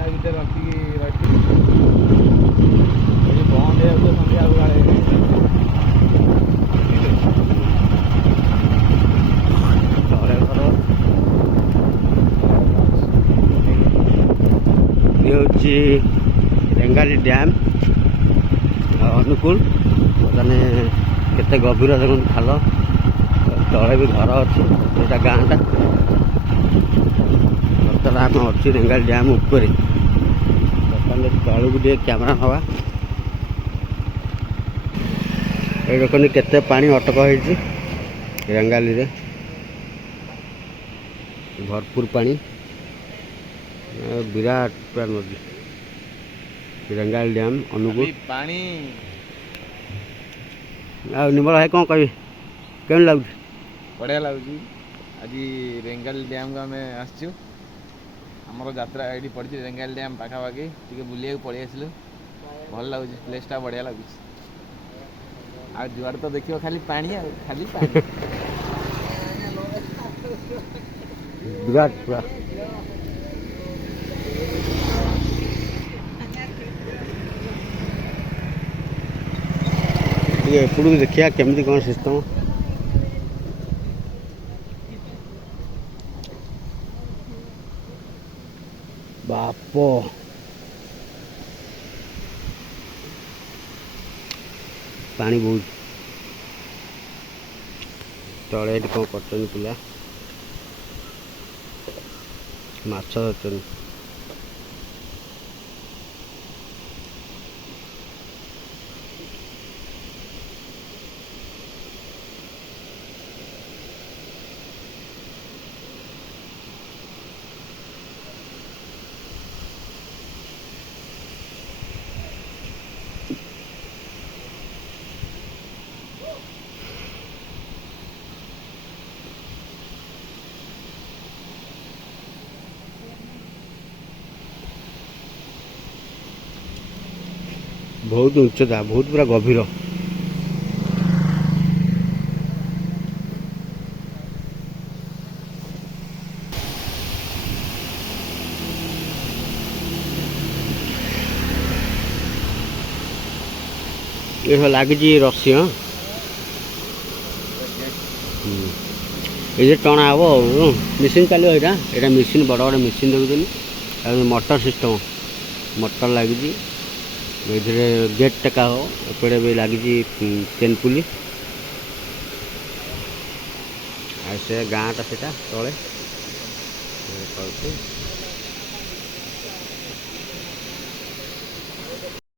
ତା ଭିତରେ ରଖିକି ରହିଥିଲି ବନ୍ଦ ହେଇଯାଉଛି ସନ୍ଧ୍ୟା ବେଳେ ତଳେ ଘର ଇଏ ହେଉଛି ରେଙ୍ଗାଲି ଡ୍ୟାମ୍ ଅନୁଗୁଳ ମାନେ କେତେ ଗଭୀର ଦେଖନ୍ତୁ ଖାଲ ତଳେ ବି ଘର ଅଛି ଏଇଟା ଗାଁଟା ବର୍ତ୍ତମାନ ଆମେ ଅଛୁ ରେଙ୍ଗାଲି ଡ୍ୟାମ୍ ଉପରେ ବର୍ତ୍ତମାନ ତଳକୁ ଟିକେ କ୍ୟାମେରା ନେବା ଏଇ ଦେଖନ୍ତୁ କେତେ ପାଣି ଅଟକ ହେଇଛି ରେଙ୍ଗାଲିରେ भरपूर पानी विराट पूरा नदी रेंगाली डैम अनुगुल पानी निर्मल भाई कौन कहे केम लगुच बढ़िया लगुच आज रेंगाली डैम को आम आमर यात्रा ये पड़ी रेंगाली डैम पाखापाखि टे बुलिया पलि आसलु भल लगुच प्लेसटा बढ़िया लगुच आ जुआड़ तो देखियो खाली पानी खाली पानी विराट पूरा एपड़ देखिए केमती कौन सिस्टम बाप पानी बहुत तले कौन कर पिला माछ धरते बहुत उच्चता बहुत पूरा गभीर ये लगी रस्सी हाँ ये टणा हम मेसीन चलो यहाँ मेसीन बड़ बड़ मेसीन देखुन मोटर सिस्टम मोटर लगी इधर गेट टेका हो एपटे भी लगी चेन पुली से गाँटा से तले